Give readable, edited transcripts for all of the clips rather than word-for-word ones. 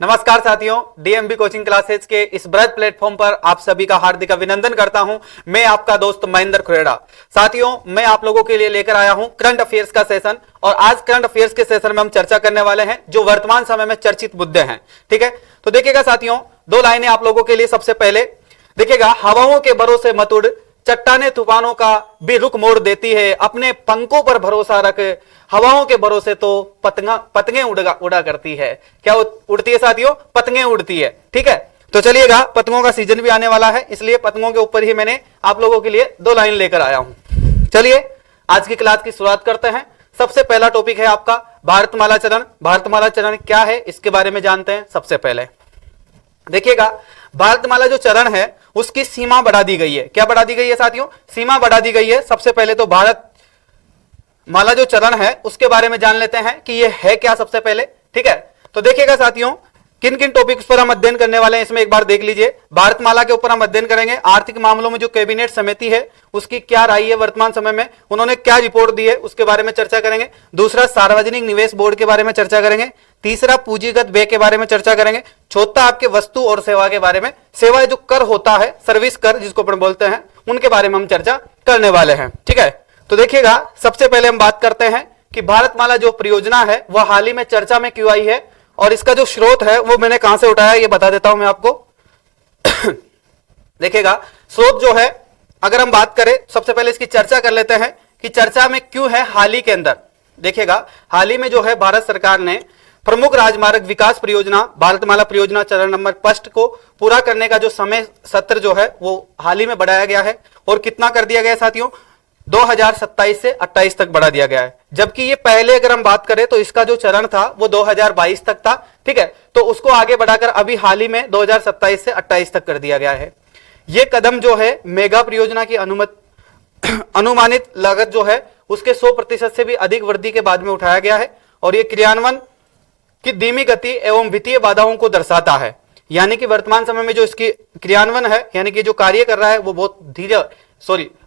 नमस्कार साथियों, DMB coaching classes के इस बृहद प्लेटफॉर्म पर आप सभी का हार्दिक अभिनंदन करता हूं। मैं आपका दोस्त महेंद्र खुरेड़ा। साथियों, मैं आप लोगों के लिए लेकर आया हूं करंट अफेयर्स का सेशन और आज करंट अफेयर्स के सेशन में हम चर्चा करने वाले हैं जो वर्तमान समय में चर्चित मुद्दे हैं। ठीक है, तो देखिएगा साथियों, दो लाइनें आप लोगों के लिए। सबसे पहले देखिएगा, हवाओं के भरोसे मत उड़, चट्टाने तूफानों का भी रुख मोड़ देती है, अपने पंखों पर भरोसा रख, हवाओं के भरोसे तो पतंगे उड़ा करती है। क्या उड़ती है साथियों? पतंगे उड़ती है। ठीक है, तो चलिएगा, पतंगों का सीजन भी आने वाला है, इसलिए पतंगों के ऊपर ही मैंने आप लोगों के लिए दो लाइन लेकर आया हूं। चलिए आज की क्लास की शुरुआत करते हैं। सबसे पहला टॉपिक है आपका भारतमाला चरण। भारतमाला चरण क्या है इसके बारे में जानते हैं। सबसे पहले देखिएगा, भारतमाला जो चरण है उसकी सीमा बढ़ा दी गई है। क्या बढ़ा दी गई है साथियों? सीमा बढ़ा दी गई है। सबसे पहले तो भारत माला जो चरण है उसके बारे में जान लेते हैं कि ये है क्या सबसे पहले। ठीक है, तो देखिएगा साथियों, किन किन टॉपिक्स पर हम अध्ययन करने वाले हैं इसमें एक बार देख लीजिए। भारतमाला के ऊपर हम अध्ययन करेंगे आर्थिक मामलों में जो कैबिनेट समिति है उसकी क्या राय है वर्तमान समय में, उन्होंने क्या रिपोर्ट दी है उसके बारे में चर्चा करेंगे। दूसरा, सार्वजनिक निवेश बोर्ड के बारे में चर्चा करेंगे। तीसरा, पूंजीगत व्यय के बारे में चर्चा करेंगे। चौथा, आपके वस्तु और सेवा के बारे में, सेवा जो कर होता है, सर्विस कर जिसको अपन बोलते हैं, उनके बारे में हम चर्चा करने वाले हैं। ठीक है, तो देखिएगा, सबसे पहले हम बात करते हैं कि भारतमाला जो परियोजना है वह हाल ही में चर्चा में क्यों आई है और इसका जो स्रोत है वो मैंने कहां से उठाया ये बता देता हूं मैं आपको। देखिएगा, स्रोत जो है, अगर हम बात करें, सबसे पहले इसकी चर्चा कर लेते हैं कि चर्चा में क्यों है हाल ही के अंदर। देखिएगा, हाल ही में जो है भारत सरकार ने प्रमुख राजमार्ग विकास परियोजना भारतमाला परियोजना चरण नंबर 5 को पूरा करने का जो समय सत्र जो है वो हाल ही में बढ़ाया गया है। और कितना कर दिया गया है साथियों? 2027 से 28 तक बढ़ा दिया गया है। जबकि ये पहले अगर हम बात करें तो इसका जो चरण था वो 2022 तक था। ठीक है, तो उसको आगे बढ़ाकर अभी हाल ही में 2027 से 28 तक कर दिया गया है। ये कदम जो है मेगा परियोजना की अनुमानित लागत जो है उसके 100% से भी अधिक वृद्धि के बाद में उठाया गया है और ये क्रियान्वयन की धीमी गति एवं वित्तीय बाधाओं को दर्शाता है। यानी कि वर्तमान समय में जो इसकी क्रियान्वयन है, यानी कि जो कार्य कर रहा है वो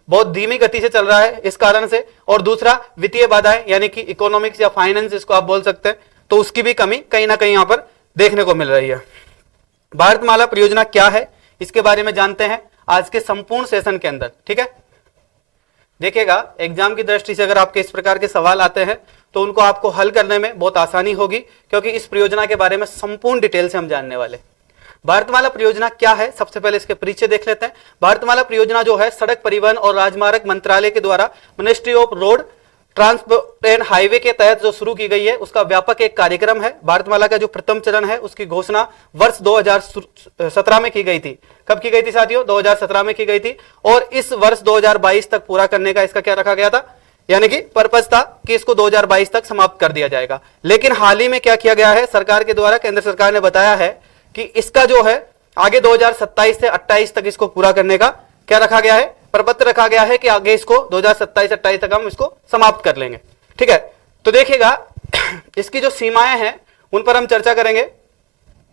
बहुत धीमी गति से चल रहा है इस कारण से। और दूसरा, वित्तीय बाधाएं यानी कि इकोनॉमिक्स या फाइनेंस इसको आप बोल सकते हैं, तो उसकी भी कमी कहीं ना कहीं यहां पर देखने को मिल रही है। भारतमाला परियोजना क्या है इसके बारे में जानते हैं आज के संपूर्ण सेशन के अंदर। ठीक है, देखिएगा, एग्जाम की दृष्टि से अगर आपके इस प्रकार के सवाल आते हैं तो उनको आपको हल करने में बहुत आसानी होगी, क्योंकि इस परियोजना के बारे में संपूर्ण डिटेल से हम जानने वाले। भारतमाला परियोजना क्या है, सबसे पहले इसके परिचय देख लेते हैं। भारतमाला परियोजना जो है सड़क परिवहन और राजमार्ग मंत्रालय के द्वारा ministry of road transport and highway के तहत जो शुरू की गई है उसका व्यापक एक कार्यक्रम है। भारतमाला का जो प्रथम चरण है उसकी घोषणा वर्ष 2017 में की गई थी। कब की गई थी साथियों? 2017 में की गई थी। और इस वर्ष 2022 तक पूरा करने का इसका क्या रखा गया था, यानी कि पर्पस था कि इसको 2022 तक समाप्त कर दिया जाएगा। लेकिन हाल ही में क्या किया गया है सरकार के द्वारा, केंद्र सरकार ने बताया है कि इसका जो है आगे 2027 से 28 तक इसको पूरा करने का क्या रखा गया है, प्रपत्र रखा गया है कि आगे इसको 2027-28 तक हम इसको समाप्त कर लेंगे। ठीक है, तो देखिएगा, इसकी जो सीमाएं हैं उन पर हम चर्चा करेंगे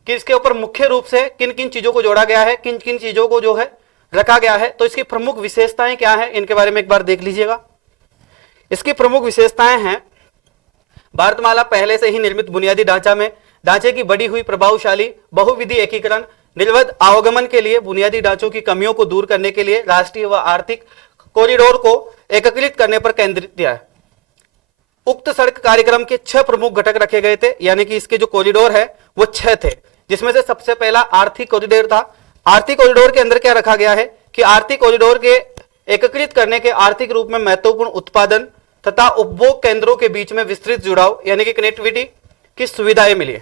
कि इसके ऊपर मुख्य रूप से किन किन चीजों को जोड़ा गया है, किन किन चीजों को जो है रखा गया है। तो इसकी प्रमुख विशेषताएं क्या है इनके बारे में एक बार देख लीजिएगा। इसकी प्रमुख विशेषताएं हैं, भारतमाला पहले से ही निर्मित बुनियादी ढांचे की बढ़ी हुई प्रभावशाली बहुविधि एकीकरण, निर्बाध आवागमन के लिए बुनियादी ढांचों की कमियों को दूर करने के लिए राष्ट्रीय व आर्थिक कॉरिडोर को एकीकृत करने पर केंद्रित किया है। उक्त सड़क कार्यक्रम के 6 प्रमुख घटक रखे गए थे, यानी कि इसके जो कॉरिडोर है वो 6 थे, जिसमें से सबसे पहला आर्थिक कॉरिडोर था। आर्थिक कॉरिडोर के अंदर क्या रखा गया है कि आर्थिक कॉरिडोर के एकीकृत करने के आर्थिक रूप में महत्वपूर्ण उत्पादन तथा उपभोग केंद्रों के बीच में विस्तृत जुड़ाव यानी कि कनेक्टिविटी की सुविधाएं मिली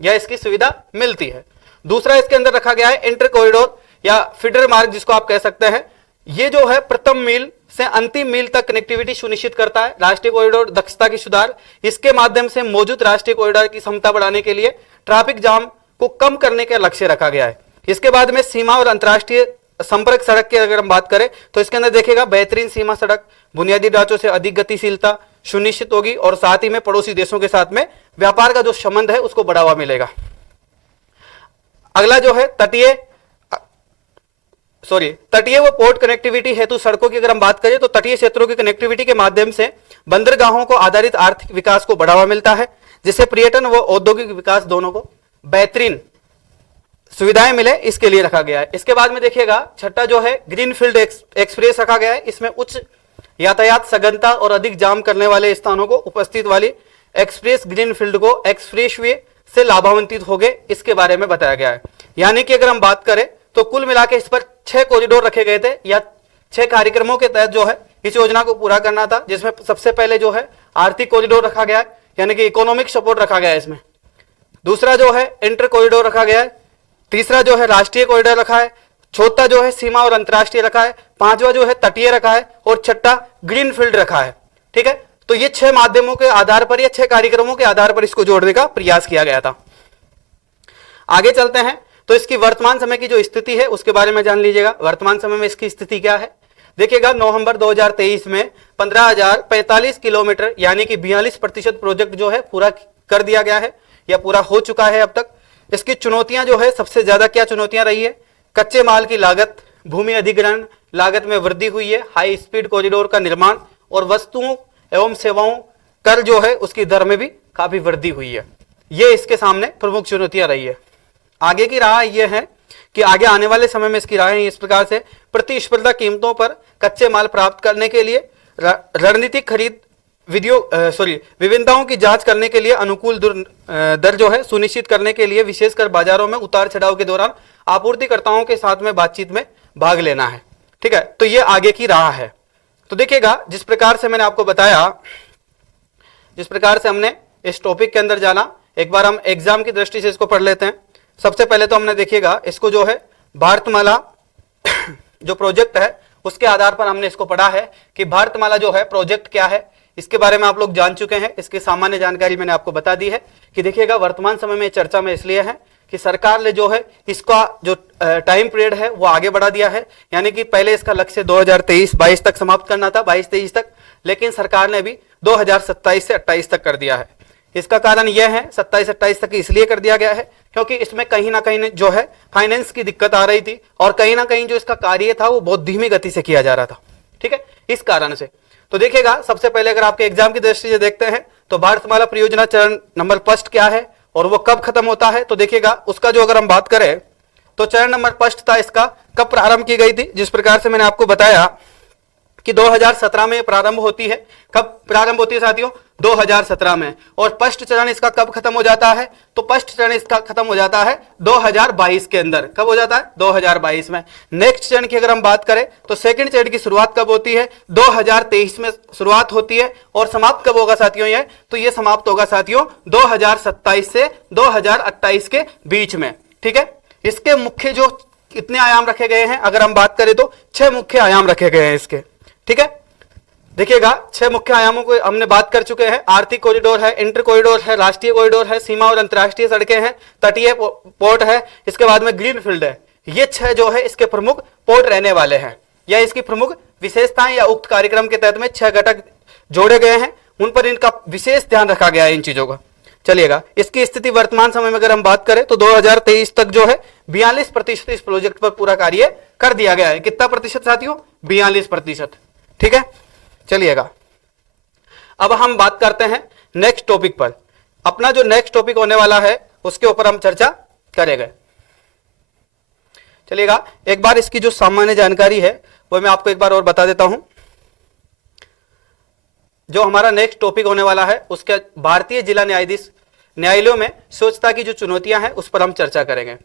या इसकी सुविधा मिलती है। दूसरा, इसके अंदर रखा गया है इंटर कॉरिडोर या फीडर मार्ग जिसको आप कह सकते हैं। ये जो है प्रथम मील से अंतिम मील तक कनेक्टिविटी सुनिश्चित करता है। राष्ट्रीय कॉरिडोर दक्षता की सुधार, इसके माध्यम से मौजूद राष्ट्रीय कॉरिडोर की क्षमता बढ़ाने के लिए ट्रैफिक जाम को कम करने का लक्ष्य रखा गया है। इसके बाद में सीमा और अंतर्राष्ट्रीय संपर्क सड़क की अगर हम बात करें तो इसके अंदर देखिएगा, बेहतरीन सीमा सड़क, बुनियादी ढांचों से अधिक गतिशीलता सुनिश्चित होगी और साथ ही में पड़ोसी देशों के साथ में व्यापार का जो संबंध है उसको बढ़ावा मिलेगा। अगला जो है तटीय व पोर्ट कनेक्टिविटी हेतु सड़कों की अगर हम बात करें तो तटीय क्षेत्रों की कनेक्टिविटी के माध्यम से बंदरगाहों को आधारित आर्थिक विकास को बढ़ावा मिलता है, जिससे पर्यटन व औद्योगिक विकास दोनों को बेहतरीन सुविधाएं मिले, इसके लिए रखा गया है। इसके बाद में देखिएगा छठा जो है ग्रीनफील्ड एक्सप्रेस रखा गया है। इसमें उच्च यातायात सघनता और अधिक जाम करने वाले स्थानों को उपस्थित वाली एक्सप्रेस ग्रीनफील्ड को एक्सप्रेस वे से लाभान्वित हो गए, इसके बारे में बताया गया है। यानी कि अगर हम बात करें तो कुल मिला के इस पर 6 कॉरिडोर रखे गए थे या 6 कार्यक्रमों के तहत जो है इस योजना को पूरा करना था, जिसमें सबसे पहले जो है आर्थिक कॉरिडोर रखा गया है, यानी कि इकोनॉमिक सपोर्ट रखा गया है इसमें। दूसरा जो है इंटर कॉरिडोर रखा गया है। तीसरा जो है राष्ट्रीय कॉरिडोर रखा है। चौथा जो है सीमा और अंतर्राष्ट्रीय रखा है। पांचवा जो है तटीय रखा है और छठा ग्रीनफील्ड रखा है। ठीक है, तो ये 6 माध्यमों के आधार पर या 6 कार्यक्रमों के आधार पर इसको जोड़ने का प्रयास किया गया था। आगे चलते हैं तो इसकी वर्तमान समय की जो स्थिति है उसके बारे में जान लीजिएगा। वर्तमान समय में इसकी स्थिति क्या है देखिएगा। नवंबर 2023 में 15,045 किलोमीटर यानी कि 42% प्रोजेक्ट जो है पूरा कर दिया गया है या पूरा हो चुका है अब तक। इसकी चुनौतियां जो है सबसे ज्यादा क्या चुनौतियां रही है, कच्चे माल की लागत, भूमि अधिग्रहण लागत में वृद्धि हुई है, हाई स्पीड कॉरिडोर का निर्माण और वस्तुओं एवं सेवाओं कर जो है उसकी दर में भी काफी वृद्धि हुई है। ये इसके सामने प्रमुख चुनौतियां रही है। आगे की राह ये है कि आगे आने वाले समय में इसकी राहें इस प्रकार से प्रतिस्पर्धा कीमतों पर कच्चे माल प्राप्त करने के लिए रणनीतिक खरीद विभिन्नताओं की जांच करने के लिए अनुकूल दर जो है सुनिश्चित करने के लिए विशेषकर बाजारों में उतार चढ़ाव के दौरान आपूर्तिकर्ताओं के साथ में बातचीत में भाग लेना है। ठीक है, तो ये आगे की राह है। तो देखिएगा जिस प्रकार से मैंने आपको बताया, जिस प्रकार से हमने इस टॉपिक के अंदर जाना, एक बार हम एग्जाम की दृष्टि से इसको पढ़ लेते हैं। सबसे पहले तो हमने देखिएगा इसको जो है भारतमाला जो प्रोजेक्ट है उसके आधार पर हमने इसको पढ़ा है कि भारतमाला जो है प्रोजेक्ट क्या है, इसके बारे में आप लोग जान चुके हैं। इसकी सामान्य जानकारी मैंने आपको बता दी है कि देखिएगा वर्तमान समय में चर्चा में इसलिए है कि सरकार ने जो है इसका जो टाइम पीरियड है वो आगे बढ़ा दिया है। यानी कि पहले इसका लक्ष्य 2023-22 तक समाप्त करना था, 22-23 तक, लेकिन सरकार ने अभी 2027 से 28 तक कर दिया है। इसका कारण यह है 27-28 तक इसलिए कर दिया गया है क्योंकि इसमें कहीं ना कहीं जो है फाइनेंस की दिक्कत आ रही थी और कहीं ना कहीं जो इसका कार्य था वो बहुत धीमी गति से किया जा रहा था। ठीक है, इस कारण से तो देखिएगा सबसे पहले अगर आपके एग्जाम की दृष्टि से देखते हैं तो भारतमाला परियोजना चरण नंबर 1 क्या है और वो कब खत्म होता है, तो देखिएगा उसका जो अगर हम बात करें तो चरण नंबर 1 था, इसका कब प्रारंभ की गई थी। जिस प्रकार से मैंने आपको बताया कि 2017 में प्रारंभ होती है। कब प्रारंभ होती है साथियों, 2017 में। और फर्स्ट चरण इसका कब खत्म हो जाता है, तो फर्स्ट चरण इसका खत्म हो जाता है 2022 के अंदर। कब हो जाता है, 2022 में। नेक्स्ट चरण की अगर हम बात करें तो सेकंड चरण की शुरुआत कब होती है, 2023 में शुरुआत होती है। और समाप्त कब होगा साथियों ये, तो ये समाप्त होगा साथियों 2027 से 2028 के बीच में। ठीक है, इसके मुख्य जो इतने आयाम रखे गए हैं अगर हम बात करें तो 6 मुख्य आयाम रखे गए हैं इसके। ठीक है, देखिएगा 6 मुख्य आयामों को हमने बात कर चुके हैं। आर्थिक कॉरिडोर है, इंटर कॉरिडोर है, राष्ट्रीय कॉरिडोर है, सीमा और अंतर्राष्ट्रीय सड़कें हैं, तटीय पोर्ट है, इसके बाद में ग्रीन फील्ड है। ये 6 जो है इसके प्रमुख पोर्ट रहने वाले हैं या इसकी प्रमुख विशेषताएं या उक्त कार्यक्रम के तहत में 6 घटक जोड़े गए हैं, उन पर इनका विशेष ध्यान रखा गया है इन चीजों का। चलिएगा इसकी स्थिति वर्तमान समय में अगर हम बात करें तो 2023 तक जो है 42% इस प्रोजेक्ट पर पूरा कार्य कर दिया गया है। कितना प्रतिशत साथियों, 42%। ठीक है, चलिएगा अब हम बात करते हैं नेक्स्ट टॉपिक पर। अपना जो नेक्स्ट टॉपिक होने वाला है उसके ऊपर हम चर्चा करेंगे। चलिएगा एक बार इसकी जो सामान्य जानकारी है वो मैं आपको एक बार और बता देता हूं। जो हमारा नेक्स्ट टॉपिक होने वाला है उसके भारतीय जिला न्यायालयों में स्वच्छता की जो चुनौतियां हैं उस पर हम चर्चा करेंगे।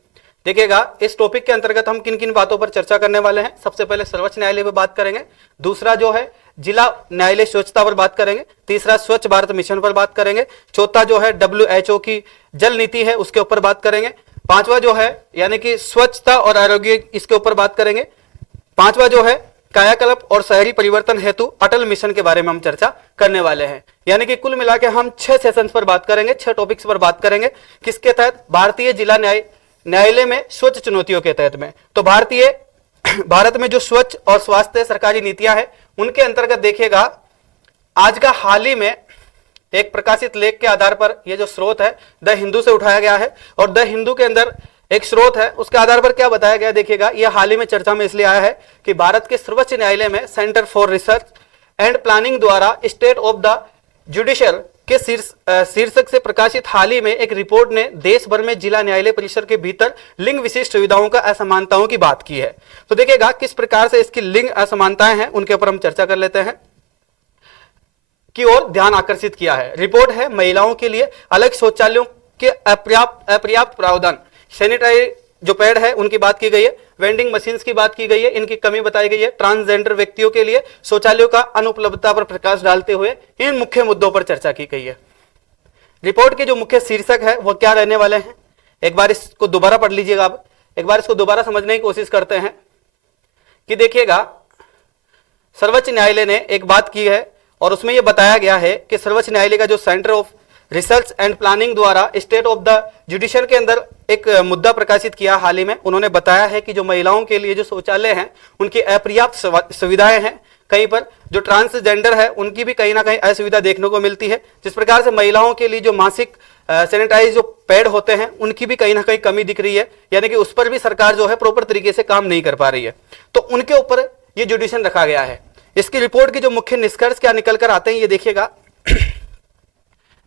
देखिएगा इस टॉपिक के अंतर्गत हम किन किन बातों पर चर्चा करने वाले हैं। सबसे पहले सर्वोच्च न्यायालय पर बात करेंगे, दूसरा जो है जिला न्यायालय स्वच्छता पर बात करेंगे, तीसरा स्वच्छ भारत मिशन पर बात करेंगे, चौथा जो है WHO की जल नीति है उसके ऊपर बात करेंगे, पांचवा जो है यानी कि स्वच्छता और आरोग्य इसके ऊपर बात करेंगे, पांचवा जो है कायाकल्प और शहरी परिवर्तन हेतु अटल मिशन के बारे में हम चर्चा करने वाले हैं। यानी कि कुल मिला के हम 6 सेशंस पर बात करेंगे, 6 टॉपिक्स पर बात करेंगे। किसके तहत, भारतीय जिला न्यायालय में स्वच्छ चुनौतियों के तहत में। तो भारत में जो स्वच्छ और स्वास्थ्य सरकारी नीतियां हैं उनके अंतर्गत देखिएगा आज का हाल ही में एक प्रकाशित लेख के आधार पर यह जो स्रोत है द हिंदू से उठाया गया है और द हिंदू के अंदर एक स्रोत है उसके आधार पर क्या बताया गया देखिएगा। यह हाल ही में चर्चा में इसलिए आया है कि भारत के सर्वोच्च न्यायालय में centre for research and planning द्वारा स्टेट ऑफ द जुडिशियल के शीर्षक से प्रकाशित हाल ही में एक रिपोर्ट ने देश भर में जिला न्यायालय परिसर के भीतर लिंग विशिष्ट सुविधाओं का असमानताओं की बात की है। तो देखिएगा किस प्रकार से इसकी लिंग असमानताएं हैं उनके ऊपर हम चर्चा कर लेते हैं की ओर ध्यान आकर्षित किया है। रिपोर्ट है महिलाओं के लिए अलग शौचालयों के अपर्याप्त प्रावधान, सैनिटरी जो पैड है उनकी बात की गई है, वेंडिंग मशीन्स की बात की गई है, इनकी कमी बताई गई है, ट्रांसजेंडर व्यक्तियों के लिए शौचालयों का अनुपलब्धता पर प्रकाश डालते हुए इन मुख्य मुद्दों पर चर्चा की गई है। रिपोर्ट के जो मुख्य शीर्षक है वो क्या रहने वाले हैं, एक बार इसको दोबारा पढ़ लीजिएगा। आप एक बार इसको दोबारा समझने की कोशिश करते हैं कि देखिएगा सर्वोच्च न्यायालय ने एक बात की है और उसमें यह बताया गया है कि सर्वोच्च न्यायालय का जो centre of research and planning द्वारा स्टेट ऑफ द जुडिशियल के अंदर एक मुद्दा प्रकाशित किया हाल ही में। उन्होंने बताया है कि जो महिलाओं के लिए जो शौचालय हैं उनकी अपर्याप्त सुविधाएं हैं, कहीं पर जो ट्रांसजेंडर है उनकी भी कहीं ना कहीं असुविधा देखने को मिलती है। जिस प्रकार से महिलाओं के लिए जो मासिक सैनिटाइज जो पैड होते हैं उनकी भी कहीं ना कहीं कमी दिख रही है, यानी कि उस पर भी सरकार जो है प्रॉपर तरीके से काम नहीं कर पा रही है, तो उनके ऊपर ये जुडिशन रखा गया है। इसकी रिपोर्ट के जो मुख्य निष्कर्ष क्या निकल कर आते हैं ये देखिएगा।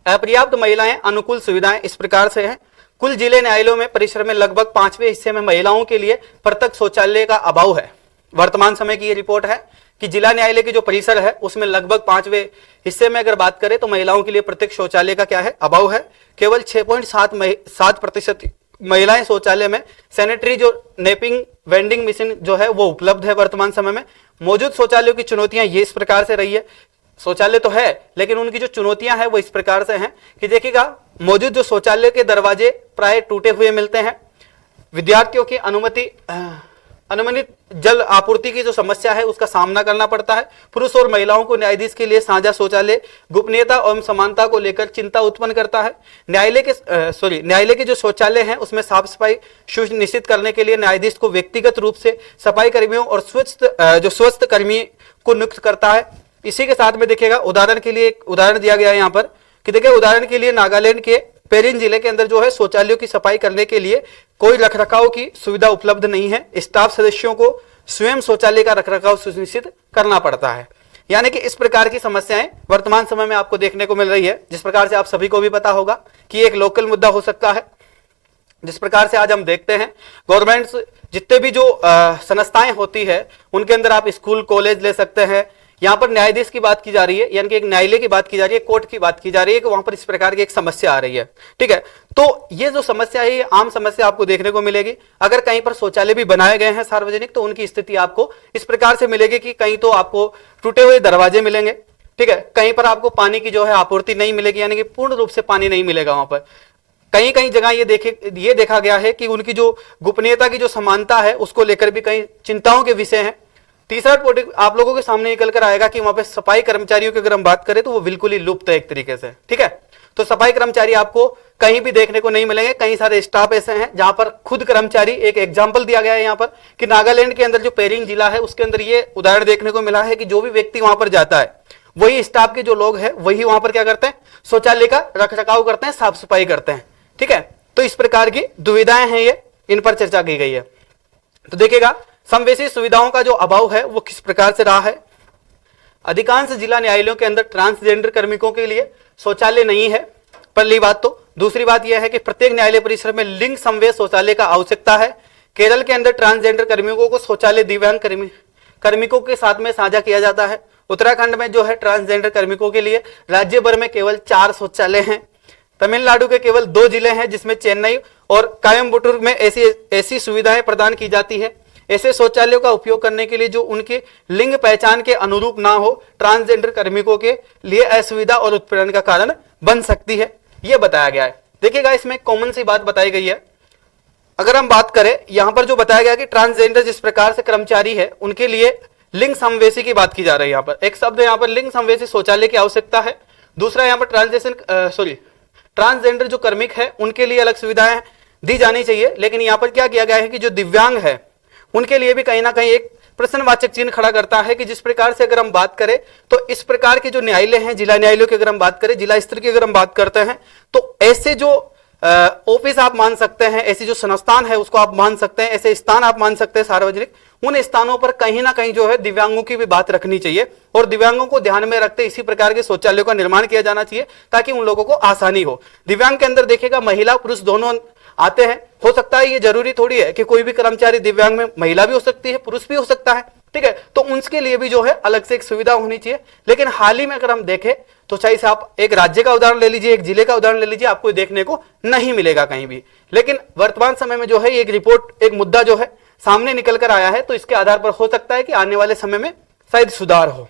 अपर्याप्त महिलाएं अनुकूल सुविधाएं इस प्रकार से हैं। कुल जिले न्यायालयों में परिसर में लगभग 5वें हिस्से में महिलाओं के लिए पृथक शौचालय का अभाव है। वर्तमान समय की ये रिपोर्ट है कि जिला न्यायालय की जो परिसर है उसमें लगभग 5वें हिस्से में अगर बात करें तो महिलाओं के लिए पृथक शौचालय का क्या है, अभाव है। केवल 6.7% महिलाएं शौचालय में सैनिटरी जो नेपिंग वेंडिंग मशीन जो है वो उपलब्ध है वर्तमान समय में। मौजूद शौचालयों की चुनौतियां ये इस प्रकार से रही है, शौचालय तो है लेकिन उनकी जो चुनौतियां हैं वो इस प्रकार से हैं कि देखिएगा मौजूद जो शौचालय के दरवाजे प्राय टूटे हुए मिलते हैं, विद्यार्थियों की अनुमानित जल आपूर्ति की जो समस्या है उसका सामना करना पड़ता है। पुरुष और महिलाओं को न्यायाधीश के लिए साझा शौचालय गोपनीयता एवं समानता को लेकर चिंता उत्पन्न करता है। न्यायालय के जो शौचालय हैं उसमें साफ सफाई सुनिश्चित करने के लिए न्यायाधीश को व्यक्तिगत रूप से सफाई कर्मियों और स्वस्थ कर्मी को नियुक्त करता है। इसी के साथ में देखिएगा उदाहरण के लिए एक उदाहरण दिया गया है यहाँ पर कि देखिए उदाहरण के लिए नागालैंड के पेरिन जिले के अंदर जो है शौचालयों की सफाई करने के लिए कोई रखरखाव की सुविधा उपलब्ध नहीं है। स्टाफ सदस्यों को स्वयं शौचालय का रखरखाव सुनिश्चित करना पड़ता है। यानी कि इस प्रकार की समस्याएं वर्तमान समय में आपको देखने को मिल रही है, जिस प्रकार से आप सभी को भी पता होगा कि एक लोकल मुद्दा हो सकता है। जिस प्रकार से आज हम देखते हैं गवर्नमेंट जितने भी जो संस्थाएं होती है उनके अंदर आप स्कूल कॉलेज ले सकते हैं। यहाँ पर न्यायाधीश की बात की जा रही है, यानी कि एक न्यायालय की बात की जा रही है, कोर्ट की बात की जा रही है कि वहां पर इस प्रकार की एक समस्या आ रही है। ठीक है, तो ये जो समस्या है ये आम समस्या आपको देखने को मिलेगी। अगर कहीं पर शौचालय भी बनाए गए हैं सार्वजनिक तो उनकी स्थिति आपको इस प्रकार से मिलेगी कि कहीं तो आपको टूटे हुए दरवाजे मिलेंगे, ठीक है, कहीं पर आपको पानी की जो है आपूर्ति नहीं मिलेगी, यानी कि पूर्ण रूप से पानी नहीं मिलेगा वहां पर। कहीं कहीं जगह ये देखा गया है कि उनकी जो गोपनीयता की जो समानता है उसको लेकर भी कई चिंताओं के विषय हैं। तीसरा टॉपिक आप लोगों के सामने निकल कर आएगा कि वहां पे सफाई कर्मचारियों की अगर हम बात करें तो वो बिल्कुल ही लुप्त है एक तरीके से। ठीक है, तो सफाई कर्मचारी आपको कहीं भी देखने को नहीं मिलेंगे। कई सारे स्टाफ ऐसे हैं जहां पर खुद कर्मचारी, एक एग्जांपल दिया गया है यहाँ पर कि नागालैंड के अंदर जो पेरिंग जिला है उसके अंदर ये उदाहरण देखने को मिला है कि जो भी व्यक्ति वहां पर जाता है वही स्टाफ के जो लोग हैं वही वहां पर क्या करते हैं, शौचालय का रखरखाव करते हैं, साफ सफाई करते हैं। ठीक है, तो इस प्रकार की दुविधाएं हैं, ये इन पर चर्चा की गई है। तो देखिएगा समवेशी सुविधाओं का जो अभाव है वो किस प्रकार से रहा है। अधिकांश जिला न्यायालयों के अंदर ट्रांसजेंडर कार्मिकों के लिए शौचालय नहीं है, पहली बात तो। दूसरी बात यह है कि प्रत्येक न्यायालय परिसर में लिंग समवेश शौचालय का आवश्यकता है। केरल के अंदर ट्रांसजेंडर कार्मिकों को शौचालय दिव्यांग कार्मिकों के साथ में साझा किया जाता है। उत्तराखंड में जो है ट्रांसजेंडर कार्मिकों के लिए राज्य भर में केवल 4 शौचालय हैं। तमिलनाडु के केवल 2 जिले हैं जिसमें चेन्नई और कोयम्बटूर में ऐसी सुविधाएं प्रदान की जाती है। ऐसे शौचालयों का उपयोग करने के लिए जो उनके लिंग पहचान के अनुरूप ना हो ट्रांसजेंडर कार्मिकों के लिए असुविधा और उत्पीड़न का कारण बन सकती है, यह बताया गया है। देखिएगा इसमें कॉमन सी बात बताई गई है। अगर हम बात करें यहां पर जो बताया गया कि ट्रांसजेंडर जिस प्रकार से कर्मचारी है उनके लिए लिंग समवेशी की बात की जा रही है। यहाँ पर एक शब्द यहाँ पर लिंग समवेशी शौचालय की आवश्यकता है। दूसरा यहाँ पर ट्रांसजेंडर जो कार्मिक है उनके लिए अलग सुविधाएं दी जानी चाहिए। लेकिन यहाँ पर क्या किया गया है कि जो दिव्यांग है उनके लिए भी कहीं ना कहीं एक प्रश्नवाचक चिन्ह खड़ा करता है कि जिस प्रकार से अगर हम बात करें तो इस प्रकार के जो न्यायालय हैं, जिला न्यायालयों की अगर हम बात करें, जिला स्तर की अगर हम बात करते हैं तो ऐसे जो ऑफिस आप मान सकते हैं, ऐसी जो संस्थान है उसको आप मान सकते हैं, ऐसे स्थान आप मान सकते हैं सार्वजनिक, उन स्थानों पर कहीं ना कहीं जो है दिव्यांगों की भी बात रखनी चाहिए और दिव्यांगों को ध्यान में रखते इसी प्रकार के शौचालयों का निर्माण किया जाना चाहिए ताकि उन लोगों को आसानी हो। दिव्यांग के अंदर देखिएगा महिला पुरुष दोनों आते हैं, हो सकता है ये जरूरी थोड़ी है कि कोई भी कर्मचारी दिव्यांग में महिला भी हो सकती है पुरुष भी हो सकता है, ठीक है, तो उनके लिए भी जो है अलग से एक सुविधा होनी चाहिए। लेकिन हाल ही में अगर हम देखें तो चाहे से आप एक राज्य का उदाहरण ले लीजिए, एक जिले का उदाहरण ले लीजिए, आपको देखने को नहीं मिलेगा कहीं भी। लेकिन वर्तमान समय में जो है एक रिपोर्ट, एक मुद्दा जो है सामने निकल कर आया है, तो इसके आधार पर हो सकता है कि आने वाले समय में शायद सुधार हो।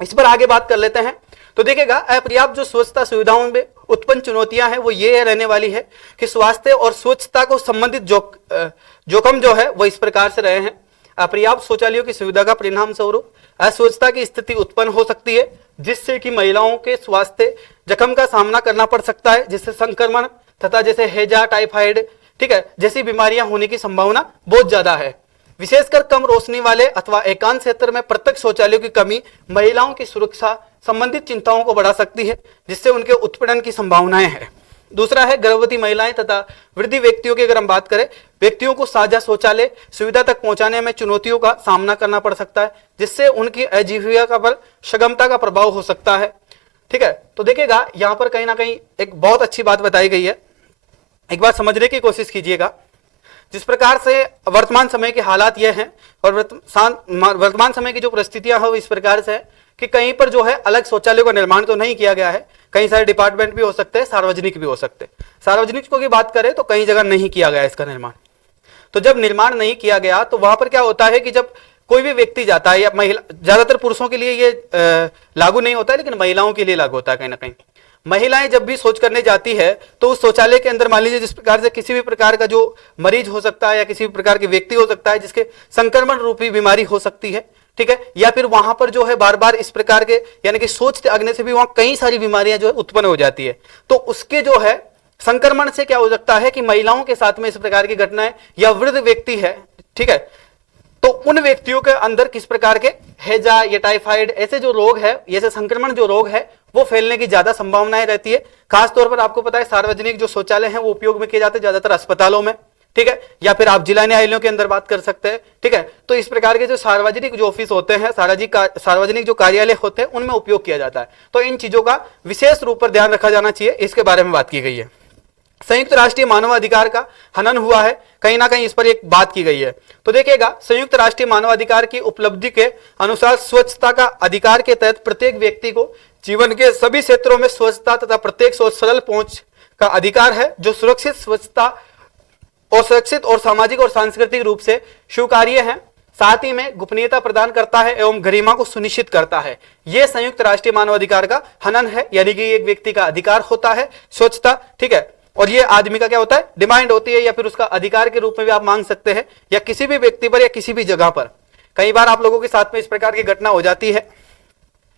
इस पर आगे बात कर लेते हैं। तो देखिएगा अपर्याप्त जो स्वच्छता सुविधाओं में उत्पन्न चुनौतियां हैं वो ये रहने वाली है कि स्वास्थ्य और स्वच्छता को संबंधित जोखिम जो है वो इस प्रकार से रहे हैं। अपर्याप्त शौचालयों की सुविधा का परिणाम स्वरूप अस्वच्छता की स्थिति उत्पन्न हो सकती है, जिससे कि महिलाओं के स्वास्थ्य जोखिम का सामना करना पड़ सकता है, जिससे संक्रमण तथा जैसे हैजा, टाइफाइड, ठीक है, जैसी बीमारियां होने की संभावना बहुत ज्यादा है। विशेषकर कम रोशनी वाले अथवा एकांत क्षेत्र में प्रत्यक्ष शौचालयों की कमी महिलाओं की सुरक्षा संबंधित चिंताओं को बढ़ा सकती है, जिससे उनके उत्पीड़न की संभावनाएं हैं। दूसरा है गर्भवती महिलाएं तथा वृद्ध व्यक्तियों की अगर हम बात करें, व्यक्तियों को साझा शौचालय सुविधा तक पहुंचाने में चुनौतियों का सामना करना पड़ सकता है, जिससे उनकी आजीविका पर सगमता का प्रभाव हो सकता है, ठीक है। तो देखिएगा यहाँ पर कहीं ना कहीं एक बहुत अच्छी बात बताई गई है, एक बार समझने की कोशिश कीजिएगा। जिस प्रकार से वर्तमान समय के हालात ये हैं और वर्तमान समय की जो परिस्थितियां हैं वो इस प्रकार से है कि कहीं पर जो है अलग शौचालय का निर्माण तो नहीं किया गया है, कई सारे डिपार्टमेंट भी हो सकते हैं, सार्वजनिक भी हो सकते हैं। सार्वजनिक की बात करें तो कई जगह नहीं किया गया इसका निर्माण। तो जब निर्माण नहीं किया गया तो वहां पर क्या होता है कि जब कोई भी व्यक्ति जाता है या महिला, ज्यादातर पुरुषों के लिए ये लागू नहीं होता है लेकिन महिलाओं के लिए लागू होता है कहीं ना कहीं। महिलाएं जब भी शौच करने जाती है तो उस शौचालय के अंदर मान लीजिए जिस प्रकार से किसी भी प्रकार का जो मरीज हो सकता है या किसी भी प्रकार के व्यक्ति हो सकता है जिसके संक्रमण रूपी बीमारी हो सकती है, ठीक है, या फिर वहां पर जो है बार बार इस प्रकार के यानी कि शौच त्यागने से भी वहां कई सारी बीमारियां जो है उत्पन्न हो जाती है। तो उसके जो है संक्रमण से क्या हो सकता है कि महिलाओं के साथ में इस प्रकार की घटनाएं या वृद्ध व्यक्ति है, ठीक है, तो उन व्यक्तियों के अंदर किस प्रकार के हैजा या टाइफाइड ऐसे जो रोग है, ऐसे संक्रमण जो रोग है वो फैलने की ज्यादा संभावनाएं रहती है। खासतौर पर आपको पता है सार्वजनिक जो शौचालय हैं वो उपयोग में किए जाते हैं ज्यादातर अस्पतालों में, ठीक है, या फिर आप जिला न्यायालयों के अंदर बात कर सकते हैं, ठीक है। तो इस प्रकार के जो सार्वजनिक जो ऑफिस होते हैं, सार्वजनिक जो कार्यालय होते हैं उनमें उपयोग किया जाता है। तो इन चीजों का विशेष रूप पर ध्यान रखा जाना चाहिए, इसके बारे में बात की गई है। संयुक्त राष्ट्रीय मानवाधिकार का हनन हुआ है, कहीं ना कहीं इस पर एक बात की गई है। तो देखिएगा संयुक्त राष्ट्रीय मानवाधिकार की उपलब्धि के अनुसार स्वच्छता का अधिकार के तहत प्रत्येक व्यक्ति को जीवन के सभी क्षेत्रों में स्वच्छता तथा प्रत्येक सरल पहुंच का अधिकार है, जो सुरक्षित स्वच्छता और सुरक्षित और सामाजिक और सांस्कृतिक रूप से स्वीकार्य है, साथ ही में गोपनीयता प्रदान करता है एवं गरिमा को सुनिश्चित करता है। यह संयुक्त राष्ट्रीय मानवाधिकार का हनन है, यानी कि एक व्यक्ति का अधिकार होता है स्वच्छता, ठीक है, और ये आदमी का क्या होता है डिमांड होती है या फिर उसका अधिकार के रूप में भी आप मांग सकते हैं, या किसी भी व्यक्ति पर या किसी भी जगह पर। कई बार आप लोगों के साथ में इस प्रकार की घटना हो जाती है,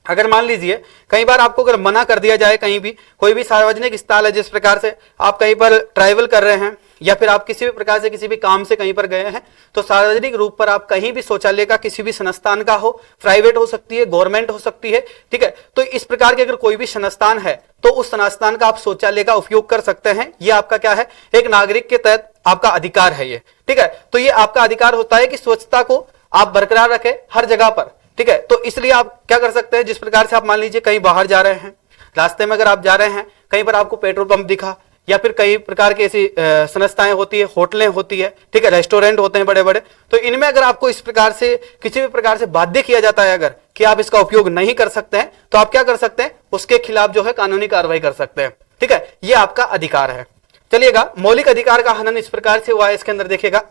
अगर मान लीजिए कई बार आपको अगर मना कर दिया जाए, कहीं भी कोई भी सार्वजनिक स्थल है जिस प्रकार से आप कहीं पर ट्रैवल कर रहे हैं या फिर आप किसी भी प्रकार से किसी भी काम से कहीं पर गए हैं, तो सार्वजनिक रूप पर आप कहीं भी शौचालय का किसी भी संस्थान का हो, प्राइवेट हो सकती है, गवर्नमेंट हो सकती है, ठीक है, तो इस प्रकार के अगर कोई भी संस्थान है तो उस संस्थान का आप शौचालय का उपयोग कर सकते हैं। ये आपका क्या है, एक नागरिक के तहत आपका अधिकार है ये, ठीक है। तो ये आपका अधिकार होता है कि स्वच्छता को आप बरकरार रखें हर जगह पर, ठीक है। तो इसलिए आप क्या कर सकते हैं, जिस प्रकार से आप मान लीजिए कहीं बाहर जा रहे हैं, रास्ते में अगर आप जा रहे हैं, कहीं पर आपको पेट्रोल पंप दिखा या फिर कई प्रकार की ऐसी संस्थाएं होती है, होटलें होती है, ठीक है, रेस्टोरेंट होते हैं बड़े बड़े, तो इनमें अगर आपको इस प्रकार से किसी भी प्रकार से बाध्य किया जाता है अगर कि आप इसका उपयोग नहीं कर सकते हैं, तो आप क्या कर सकते हैं, उसके खिलाफ जो है कानूनी कार्रवाई कर सकते हैं, ठीक है, ये आपका अधिकार है। चलिएगा मौलिक अधिकार का हनन इस प्रकार से हुआ है, इसके अंदर देखिएगा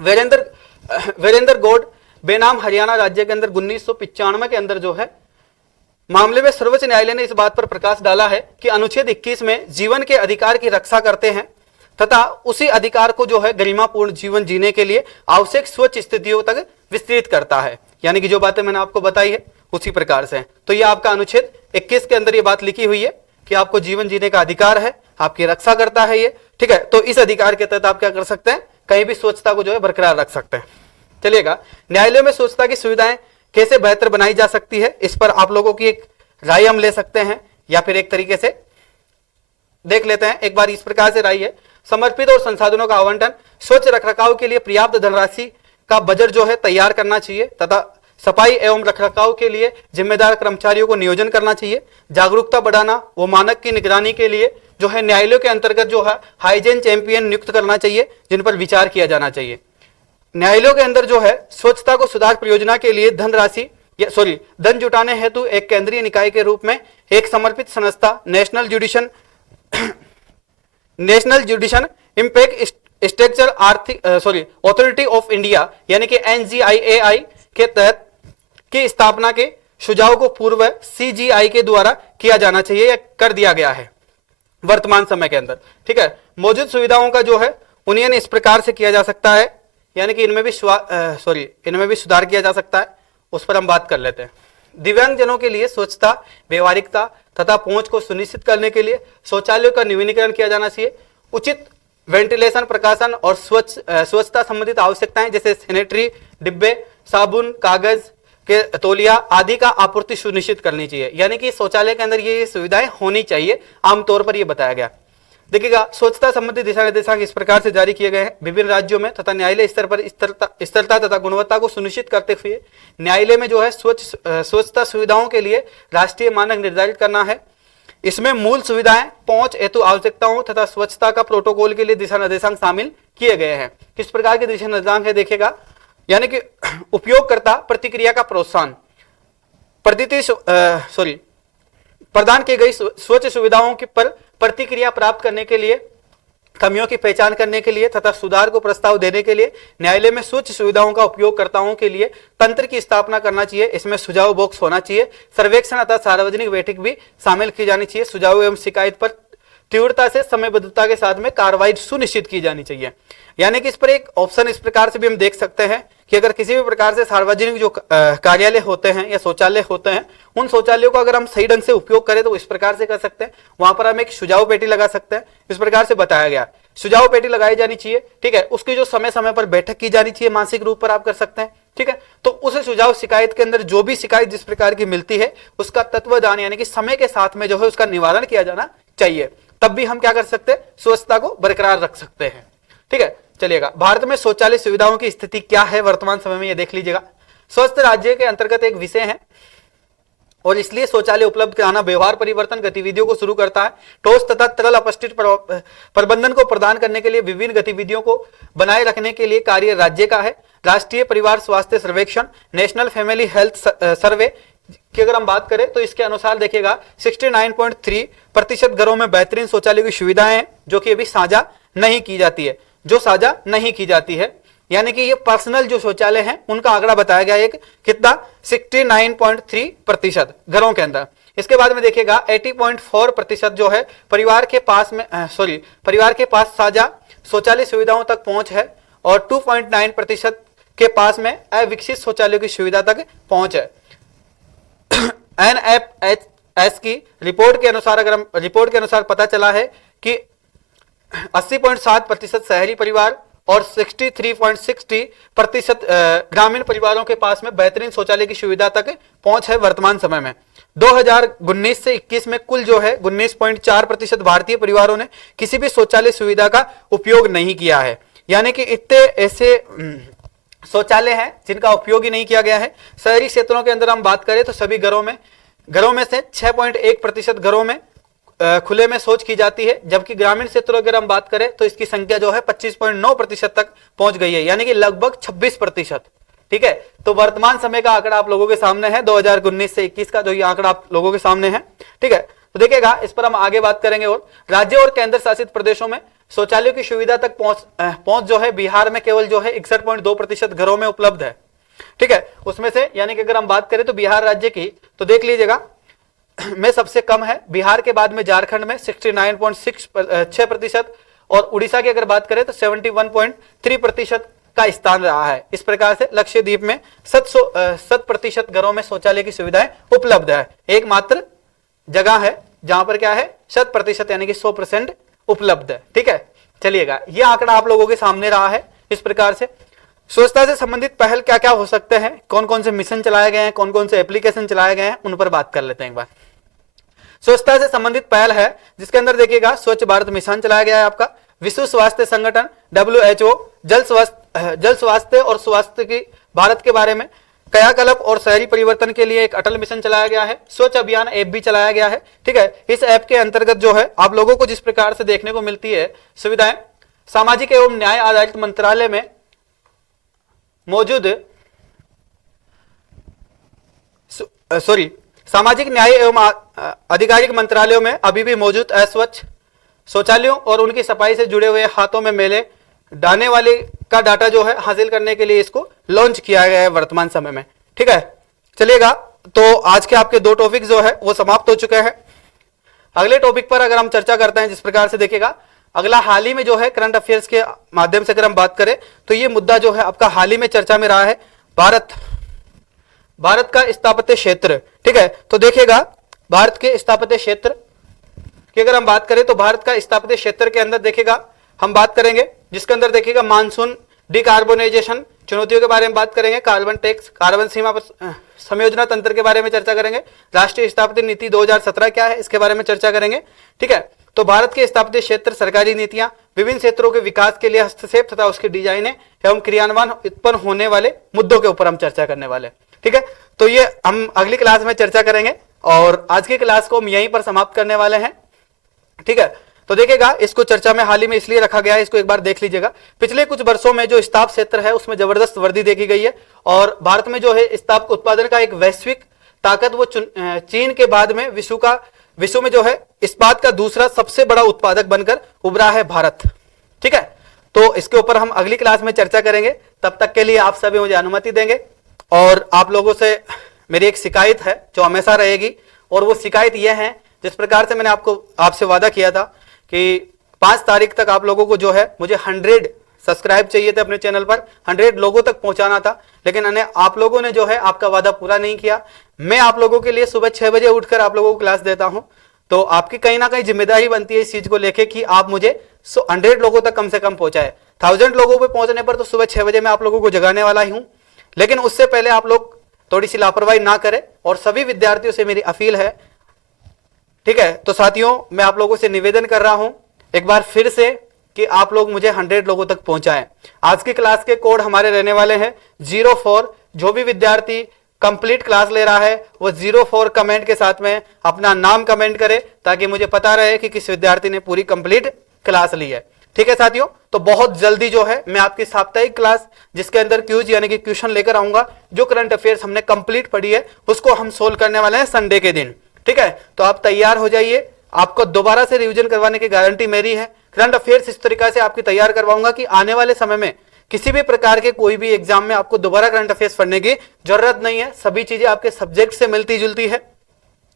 वीरेंद्र गौड़ बेनाम हरियाणा राज्य के अंदर 1995 के अंदर जो है मामले में सर्वोच्च न्यायालय ने इस बात पर प्रकाश डाला है कि अनुच्छेद 21 में जीवन के अधिकार की रक्षा करते हैं तथा उसी अधिकार को जो है गरिमापूर्ण जीवन जीने के लिए आवश्यक स्वच्छ स्थितियों तक विस्तृत करता है। यानी कि जो बातें मैंने आपको बताई है उसी प्रकार से। तो ये आपका अनुच्छेद 21 के अंदर ये बात लिखी हुई है कि आपको जीवन जीने का अधिकार है, आपकी रक्षा करता है ये, ठीक है। तो इस अधिकार के तहत आप क्या कर सकते हैं, कहीं भी स्वच्छता को जो है बरकरार रख सकते हैं। चलिएगा न्यायालयों में स्वच्छता की सुविधाएं कैसे बेहतर बनाई जा सकती है, इस पर आप लोगों की एक राय हम ले सकते हैं या फिर एक तरीके से देख लेते हैं एक बार। इस प्रकार से रही है, समर्पित और संसाधनों का आवंटन, स्वच्छ रखरखाव के लिए पर्याप्त धनराशि का बजट जो है तैयार करना चाहिए तथा सफाई एवं रखरखाव के लिए जिम्मेदार कर्मचारियों को नियोजन करना चाहिए। जागरूकता बढ़ाना व मानक की निगरानी के लिए जो है न्यायालयों के अंतर्गत जो है हाइजीन चैंपियन नियुक्त करना चाहिए, जिन पर विचार किया जाना चाहिए। न्यायालयों के अंदर जो है स्वच्छता को सुधार परियोजना के लिए धन जुटाने हेतु एक केंद्रीय निकाय के रूप में एक समर्पित संस्था national जुडिशन impact structure authority of India यानी कि NGIAI के तहत की स्थापना के सुझाव को पूर्व CGI के द्वारा किया जाना चाहिए या कर दिया गया है वर्तमान समय के अंदर। ठीक है, मौजूद सुविधाओं का जो है उन्नयन इस प्रकार से किया जा सकता है, यानी कि इनमें भी सुधार किया जा सकता है, उस पर हम बात कर लेते हैं। दिव्यांग जनों के लिए स्वच्छता, व्यवहारिकता तथा पहुंच को सुनिश्चित करने के लिए शौचालयों का नवीनीकरण किया जाना चाहिए। उचित वेंटिलेशन, प्रकाशन और स्वच्छता संबंधित आवश्यकताएं जैसे सैनिटरी डिब्बे, साबुन, कागज के तौलिया आदि का आपूर्ति सुनिश्चित करनी चाहिए, यानी कि शौचालय के अंदर ये सुविधाएं होनी चाहिए, आमतौर पर ये बताया गया। देखिएगा, स्वच्छता संबंधी दिशा निर्देशांक इस प्रकार से जारी किए गए हैं विभिन्न राज्यों में तथा न्यायालय स्तर पर स्थिरता तथा गुणवत्ता को सुनिश्चित करते हुए न्यायालय में जो है स्वच्छता सुविधाओं के लिए राष्ट्रीय मानक निर्धारित करना है। इसमें मूल सुविधाएं, पहुंच हेतु आवश्यकताओं तथा स्वच्छता का प्रोटोकॉल के लिए दिशा निर्देशांक शामिल किए गए हैं। किस प्रकार के दिशा निर्देशांक है देखिएगा, यानी कि उपयोगकर्ता प्रतिक्रिया का प्रोत्साहन, प्रदान की गई स्वच्छ सुविधाओं की पर प्रतिक्रिया प्राप्त करने के लिए, कमियों की पहचान करने के लिए तथा सुधार को प्रस्ताव देने के लिए न्यायालय में स्वच्छ सुविधाओं का उपयोगकर्ताओं के लिए तंत्र की स्थापना करना चाहिए। इसमें सुझाव बॉक्स होना चाहिए, सर्वेक्षण अथवा सार्वजनिक बैठक भी शामिल की जानी चाहिए। सुझाव एवं शिकायत पर तीव्रता से समयबद्धता के साथ में कार्रवाई सुनिश्चित की जानी चाहिए। यानी कि इस पर एक ऑप्शन इस प्रकार से भी हम देख सकते हैं कि अगर किसी भी प्रकार से सार्वजनिक जो कार्यालय होते हैं या शौचालय होते हैं, उन शौचालयों का अगर हम सही ढंग से उपयोग करें तो इस प्रकार से कर सकते हैं। वहां पर हम एक सुझाव पेटी लगा सकते हैं, इस प्रकार से बताया गया। सुझाव पेटी लगाई जानी चाहिए, ठीक है। उसकी जो समय समय पर बैठक की जानी चाहिए, मानसिक रूप पर आप कर सकते हैं, ठीक है। तो उस सुझाव शिकायत के अंदर जो भी शिकायत जिस प्रकार की मिलती है उसका तत्वदान यानी कि समय के साथ में जो है उसका निवारण किया जाना चाहिए। तब भी हम क्या कर सकते हैं, स्वच्छता को बरकरार रख सकते हैं, ठीक है। चलिएगा, भारत में शौचालय सुविधाओं की स्थिति क्या है वर्तमान समय में, ये देख लीजिएगा। स्वस्थ राज्य के अंतर्गत एक विषय है और इसलिए शौचालय उपलब्ध कराना व्यवहार परिवर्तन गतिविधियों को शुरू करता है। ठोस तथा तरल अपशिष्ट प्रबंधन को प्रदान करने के लिए विभिन्न गतिविधियों को बनाए रखने के लिए कार्य राज्य का है। राष्ट्रीय परिवार स्वास्थ्य सर्वेक्षण, नेशनल फैमिली हेल्थ सर्वे की अगर हम बात करें तो इसके अनुसार देखिएगा 69.3% घरों में बेहतरीन शौचालय की सुविधाएं हैं जो कि अभी साझा नहीं की जाती है, यानी कि ये पर्सनल जो शौचालय हैं उनका आंकड़ा बताया गया है कितना 69.3% घरों के अंदर। इसके बाद में देखिएगा 80.4% जो है परिवार के पास साझा शौचालय सुविधाओं तक पहुंच है और 2.9% के पास में अविकसित शौचालय की सुविधा तक पहुंच है। NFHS की रिपोर्ट के अनुसार पता चला है कि 80.7% शहरी परिवार और 63.60% ग्रामीण परिवारों के पास में बेहतरीन शौचालय की सुविधा तक पहुंच है वर्तमान समय में। 2019 से 21 में कुल जो है 19.4% भारतीय परिवारों ने किसी भी शौचालय सुविधा का उपयोग नहीं किया है, यानी कि इतने ऐसे शौचालय हैं जिनका उपयोग ही नहीं किया गया है। शहरी क्षेत्रों के अंदर हम बात करें तो सभी घरों में से 6.1% घरों में खुले में शौच की जाती है, जबकि ग्रामीण क्षेत्रों की अगर हम बात करें तो इसकी संख्या जो है 25.9% तक पहुंच गई है, यानी कि लगभग 26%, ठीक है। तो वर्तमान समय का आंकड़ा आप लोगों के सामने है 2019 से 21 का जो ये आंकड़ा आप लोगों के सामने है, ठीक है। तो देखिएगा, इस पर हम आगे बात करेंगे। और राज्य और केंद्र शासित प्रदेशों में शौचालयों की सुविधा तक पहुंच जो है बिहार में केवल जो है 61.2% घरों में उपलब्ध है, ठीक है। उसमें से यानी कि अगर हम बात करें तो बिहार राज्य की तो देख लीजिएगा में सबसे कम है। बिहार के बाद में झारखंड में 69.6% और उड़ीसा की अगर बात करें तो 71.3% का स्थान रहा है। इस प्रकार से लक्षद्वीप में 100% घरों में शौचालय की सुविधाएं उपलब्ध है। एकमात्र जगह है जहां पर क्या है 100% यानी कि 100% उपलब्ध है, ठीक है। चलिएगा, यह आंकड़ा आप लोगों के सामने रहा है। इस प्रकार से स्वच्छता से संबंधित पहल क्या क्या हो सकते हैं, कौन कौन से मिशन चलाए गए हैं, कौन कौन से एप्लीकेशन चलाए गए हैं, उन पर बात कर लेते हैं एक बार। स्वच्छता से संबंधित पहल है जिसके अंदर देखिएगा स्वच्छ भारत मिशन चलाया गया है आपका, विश्व स्वास्थ्य संगठन WHO जल स्वास्थ्य और स्वास्थ्य की भारत के बारे में, कायाकल्प और शहरी परिवर्तन के लिए एक अटल मिशन चलाया गया है, स्वच्छ अभियान ऐप भी चलाया गया है। ठीक है, इस ऐप के अंतर्गत जो है आप लोगों को जिस प्रकार से देखने को मिलती है सुविधाएं, सामाजिक एवं न्याय आधारित मंत्रालय में मौजूद सामाजिक न्याय एवं आधिकारिक मंत्रालयों में अभी भी मौजूद अस्वच्छ शौचालयों और उनकी सफाई से जुड़े हुए हाथों में मैले डालने वाले का डाटा जो है हासिल करने के लिए इसको लॉन्च किया गया है वर्तमान समय में। ठीक है, चलिएगा, तो आज के आपके 2 टॉपिक जो है वो समाप्त हो चुके हैं। अगले टॉपिक पर अगर हम चर्चा करते हैं जिस प्रकार से देखिएगा, अगला हाल ही में जो है करंट अफेयर्स के माध्यम से अगर हम बात करें तो ये मुद्दा जो है आपका हाल ही में चर्चा में रहा है, भारत का स्थापत्य क्षेत्र। ठीक है, तो देखिएगा भारत के स्थापत्य क्षेत्र की अगर हम बात करें तो भारत का स्थापत्य क्षेत्र के अंदर देखिएगा हम बात करेंगे जिसके अंदर देखिएगा मानसून, डिकार्बोनाइजेशन चुनौतियों के बारे में बात करेंगे, कार्बन टैक्स, कार्बन सीमा पर समयोजना तंत्र के बारे में चर्चा करेंगे, राष्ट्रीय स्थापत्य नीति 2017 क्या है इसके बारे में चर्चा करेंगे। ठीक है, तो भारत के स्थापत्य क्षेत्र, सरकारी नीतियां, विभिन्न क्षेत्रों के विकास के लिए हस्तक्षेप तथा उसकी डिजाइन एवं क्रियान्वयन उत्पन्न होने वाले मुद्दों के ऊपर हम चर्चा करने वाले। ठीक है, तो ये हम अगली क्लास में चर्चा करेंगे और आज की क्लास को हम यहीं पर समाप्त करने वाले हैं। ठीक है, तो देखिएगा इसको चर्चा में हाल ही में इसलिए रखा गया है, इसको एक बार देख लीजिएगा। पिछले कुछ वर्षों में जो इस्पात क्षेत्र है उसमें जबरदस्त वृद्धि देखी गई है और भारत में जो है इस्पात उत्पादन का एक वैश्विक ताकत वो चीन के बाद में विश्व में जो है इस्पात का दूसरा सबसे बड़ा उत्पादक बनकर उभरा है भारत। ठीक है, तो इसके ऊपर हम अगली क्लास में चर्चा करेंगे। तब तक के लिए आप सभी मुझे अनुमति देंगे और आप लोगों से मेरी एक शिकायत है जो हमेशा रहेगी, और वो शिकायत यह है जिस प्रकार से मैंने आपसे वादा किया था कि 5 तारीख तक आप लोगों को जो है मुझे 100 सब्सक्राइब चाहिए थे अपने चैनल पर, 100 लोगों तक पहुंचाना था, लेकिन आप लोगों ने जो है आपका वादा पूरा नहीं किया। मैं आप लोगों के लिए सुबह 6 बजे उठकर आप लोगों को क्लास देता हूं, तो आपकी कहीं ना कहीं जिम्मेदारी बनती है इस चीज को लेके कि आप मुझे 100 लोगों तक कम से कम पहुंचाए। 1000 लोगों पे पहुंचने पर तो सुबह 6 बजे मैं आप लोगों को जगाने वाला ही हूं, लेकिन उससे पहले आप लोग थोड़ी सी लापरवाही ना करें और सभी विद्यार्थियों से मेरी अपील है। ठीक है, तो साथियों मैं आप लोगों से निवेदन कर रहा हूं एक बार फिर से कि आप लोग मुझे 100 लोगों तक पहुंचाएं। आज की क्लास के कोड हमारे रहने वाले हैं 04। जो भी विद्यार्थी कंप्लीट क्लास ले रहा है वो 04 कमेंट के साथ में अपना नाम कमेंट करे ताकि मुझे पता रहे कि किस विद्यार्थी ने पूरी कंप्लीट क्लास ली है। ठीक है साथियों, तो बहुत जल्दी जो है मैं आपकी साप्ताहिक क्लास जिसके अंदर क्यूज यानी कि क्वेश्चन लेकर आऊंगा, जो करंट अफेयर्स हमने कंप्लीट पढ़ी है उसको हम सोल्व करने वाले हैं संडे के दिन। ठीक है, तो आप तैयार हो जाइए, आपको दोबारा से रिवीजन करवाने की गारंटी मेरी है। करंट अफेयर्स इस तरीका से आपकी तैयार करवाऊंगा कि आने वाले समय में किसी भी प्रकार के कोई भी एग्जाम में आपको दोबारा करंट अफेयर्स पढ़ने की जरूरत नहीं है। सभी चीजें आपके सब्जेक्ट से मिलती जुलती है।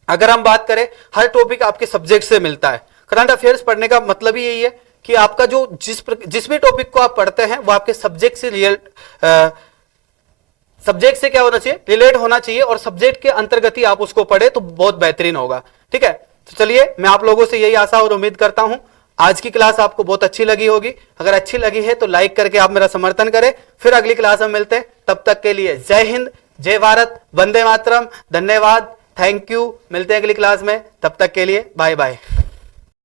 अगर हम बात करें हर टॉपिक आपके सब्जेक्ट से मिलता है। करंट अफेयर्स पढ़ने का मतलब ही यही है कि आपका जो जिस भी टॉपिक को आप पढ़ते हैं वो आपके सब्जेक्ट से क्या होना चाहिए, रिलेट होना चाहिए, और सब्जेक्ट के अंतर्गत ही आप उसको पढ़े तो बहुत बेहतरीन होगा। ठीक है, तो चलिए मैं आप लोगों से यही आशा और उम्मीद करता हूं आज की क्लास आपको बहुत अच्छी लगी होगी। अगर अच्छी लगी है तो लाइक करके आप मेरा समर्थन करें। फिर अगली क्लास में मिलते हैं, तब तक के लिए जय हिंद, जय भारत, वंदे मातरम, धन्यवाद, थैंक यू। मिलते हैं अगली क्लास में, तब तक के लिए बाय बाय।